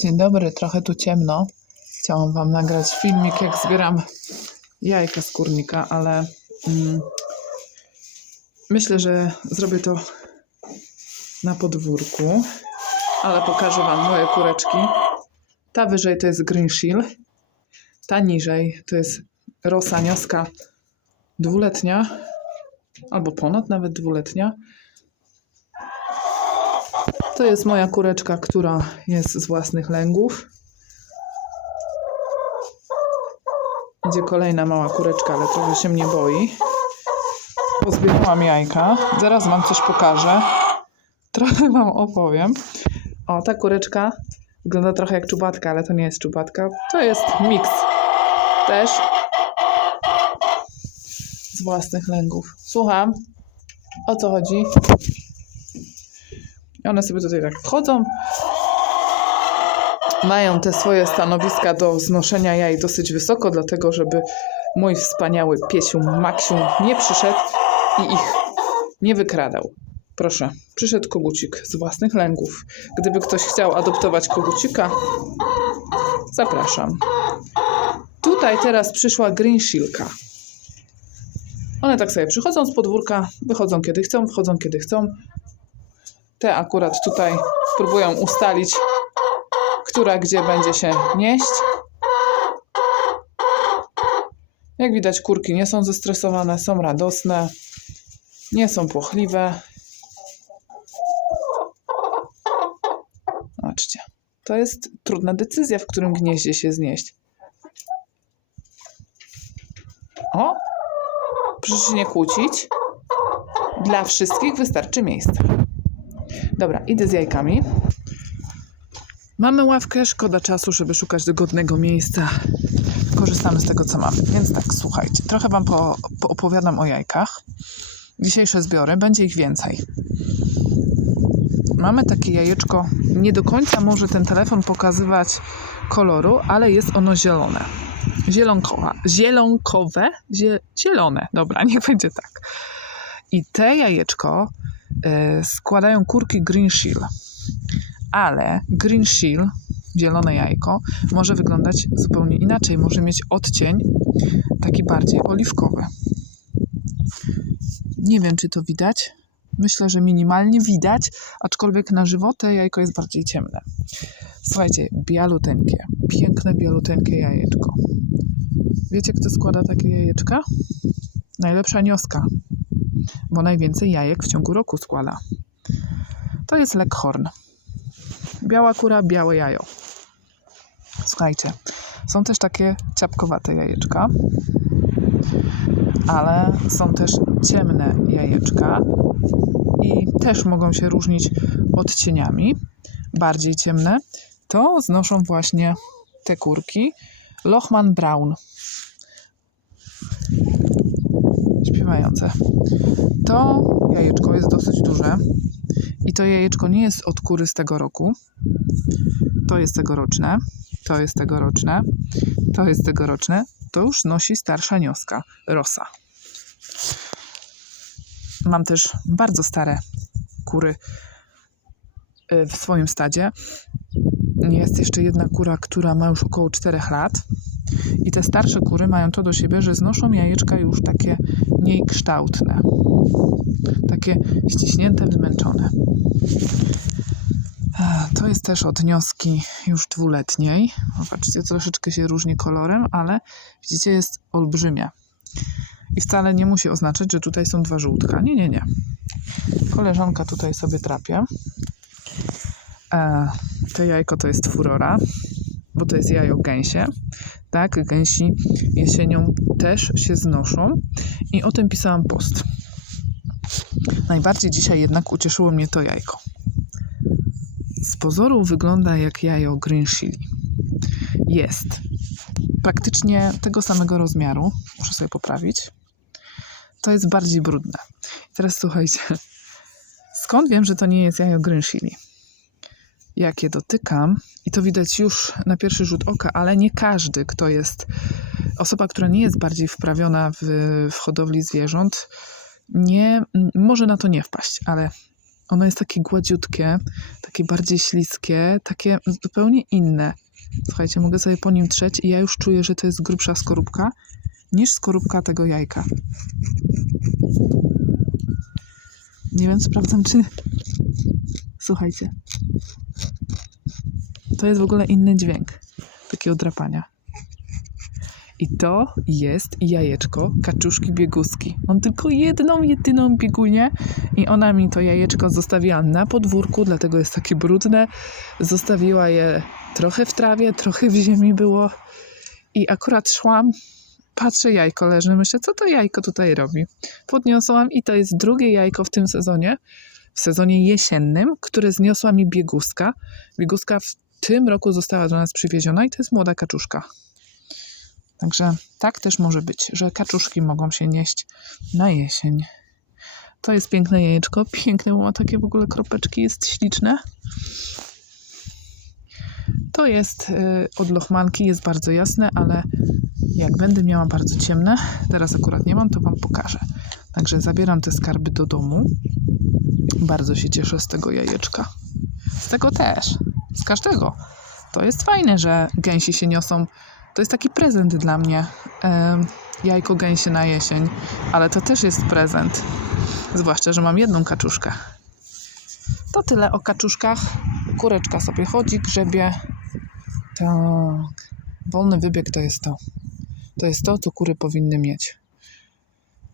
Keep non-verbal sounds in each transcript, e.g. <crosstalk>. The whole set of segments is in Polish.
Dzień dobry, trochę tu ciemno. Chciałam Wam nagrać filmik, jak zbieram jajka z kurnika, ale mm, myślę, że zrobię to na podwórku. Ale pokażę Wam moje kureczki. Ta wyżej to jest Green Shield, ta niżej to jest rosa nioska dwuletnia, albo ponad nawet dwuletnia. To jest moja kureczka, która jest z własnych lęgów. Idzie kolejna mała kureczka, ale trochę się mnie boi. Pozbierałam jajka. Zaraz Wam coś pokażę. Trochę Wam opowiem. O, ta kureczka wygląda trochę jak czubatka, ale to nie jest czubatka. To jest miks. Też z własnych lęgów. Słucham. O co chodzi? I one sobie tutaj tak wchodzą. Mają te swoje stanowiska do znoszenia jaj dosyć wysoko, dlatego żeby mój wspaniały piesiu Maksiu nie przyszedł i ich nie wykradał. Proszę, przyszedł kogucik z własnych lęgów. Gdyby ktoś chciał adoptować kogucika, zapraszam. Tutaj teraz przyszła Green Shilka. One tak sobie przychodzą z podwórka, wychodzą kiedy chcą, wchodzą kiedy chcą. Te akurat tutaj próbują ustalić, która gdzie będzie się nieść. Jak widać, kurki nie są zestresowane, są radosne, nie są płochliwe. Zobaczcie, to jest trudna decyzja, w którym gnieździe się znieść. O, proszę się nie kłócić. Dla wszystkich wystarczy miejsca. Dobra, idę z jajkami. Mamy ławkę, szkoda czasu, żeby szukać dogodnego miejsca. Korzystamy z tego, co mamy. Więc tak, słuchajcie, trochę Wam po, poopowiadam o jajkach. Dzisiejsze zbiory, będzie ich więcej. Mamy takie jajeczko, nie do końca może ten telefon pokazywać koloru, ale jest ono zielone. Zielonkowa, zielonkowe, zie, zielone, dobra, <laughs> niech będzie tak. I te jajeczko składają kurki Green Shield. Ale Green Shield, zielone jajko, może wyglądać zupełnie inaczej. Może mieć odcień taki bardziej oliwkowy. Nie wiem, czy to widać. Myślę, że minimalnie widać, aczkolwiek na żywo te jajko jest bardziej ciemne. Słuchajcie, bialuteńkie, piękne bialuteńkie jajeczko. Wiecie, kto składa takie jajeczka? Najlepsza nioska, bo najwięcej jajek w ciągu roku składa. To jest Leghorn. Biała kura, białe jajo. Słuchajcie, są też takie ciapkowate jajeczka, ale są też ciemne jajeczka i też mogą się różnić odcieniami. Bardziej ciemne to znoszą właśnie te kurki Lochman Brown. Śpiewające. To jajeczko jest dosyć duże i to jajeczko nie jest od kury z tego roku. To jest tegoroczne, to jest tegoroczne, to jest tegoroczne. To już nosi starsza nioska, rosa. Mam też bardzo stare kury y, w swoim stadzie. Jest jeszcze jedna kura, która ma już około 4 lat. I te starsze kury mają to do siebie, że znoszą jajeczka już takie mniej kształtne. Takie ściśnięte, wymęczone. E, To jest też od nioski już dwuletniej. Zobaczcie, troszeczkę się różni kolorem, ale widzicie, jest olbrzymia. I wcale nie musi oznaczać, że tutaj są dwa żółtka. Nie, nie, nie. Koleżanka tutaj sobie trapie. E, to jajko to jest furora, bo to jest jajo gęsie. Tak, gęsi jesienią też się znoszą. I o tym pisałam post. Najbardziej dzisiaj jednak ucieszyło mnie to jajko. Z pozoru wygląda jak jajo green chili. Jest praktycznie tego samego rozmiaru. Muszę sobie poprawić. To jest bardziej brudne. Teraz słuchajcie. Skąd wiem, że to nie jest jajo green chili? Jak je dotykam, i to widać już na pierwszy rzut oka, ale nie każdy, kto jest, osoba, która nie jest bardziej wprawiona w, w hodowli zwierząt, nie, może na to nie wpaść, ale Ono jest takie gładziutkie, takie bardziej śliskie, takie zupełnie inne. Słuchajcie, mogę sobie po nim trzeć i ja już czuję, że to jest grubsza skorupka niż skorupka tego jajka. Nie wiem, sprawdzam, czy... Słuchajcie. To jest w ogóle inny dźwięk takiego drapania. I to jest jajeczko kaczuszki bieguski. Mam tylko jedną, jedyną biegunię i ona mi to jajeczko zostawiła na podwórku, dlatego jest takie brudne. Zostawiła je trochę w trawie, trochę w ziemi było. I akurat szłam, patrzę, jajko leży. Myślę, co to jajko tutaj robi? Podniosłam i to jest drugie jajko w tym sezonie, w sezonie jesiennym, które zniosła mi bieguska. Bieguska w tym roku została do nas przywieziona i to jest młoda kaczuszka. Także tak też może być, że kaczuszki mogą się nieść na jesień. To jest piękne jajeczko, piękne, bo ma takie w ogóle kropeczki, jest śliczne. To jest y, od lochmanki, jest bardzo jasne, ale jak będę miała bardzo ciemne, teraz akurat nie mam, to Wam pokażę. Także zabieram te skarby do domu. Bardzo się cieszę z tego jajeczka. Z tego też, z każdego. To jest fajne, że gęsi się niosą. To jest taki prezent dla mnie. Jajko gęsi na jesień, ale to też jest prezent. Zwłaszcza, że mam jedną kaczuszkę. To tyle o kaczuszkach. Kureczka sobie chodzi, grzebie. Tak. Wolny wybieg to jest to. To jest to, co kury powinny mieć.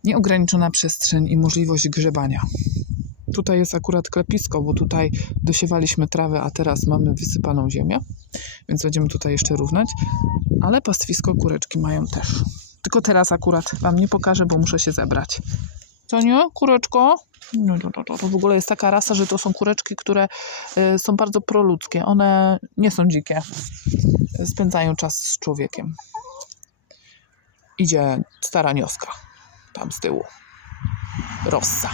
Nieograniczona przestrzeń i możliwość grzebania. Tutaj jest akurat klepisko, bo tutaj dosiewaliśmy trawę, a teraz mamy wysypaną ziemię, więc będziemy tutaj jeszcze równać. Ale pastwisko kureczki mają też. Tylko teraz akurat Wam nie pokażę, bo muszę się zebrać. Co nie, kureczko? No, to, to, to, to w ogóle jest taka rasa, że to są kureczki, które y, są bardzo proludzkie. One nie są dzikie. Spędzają czas z człowiekiem. Idzie stara nioska. Tam z tyłu. Rossa.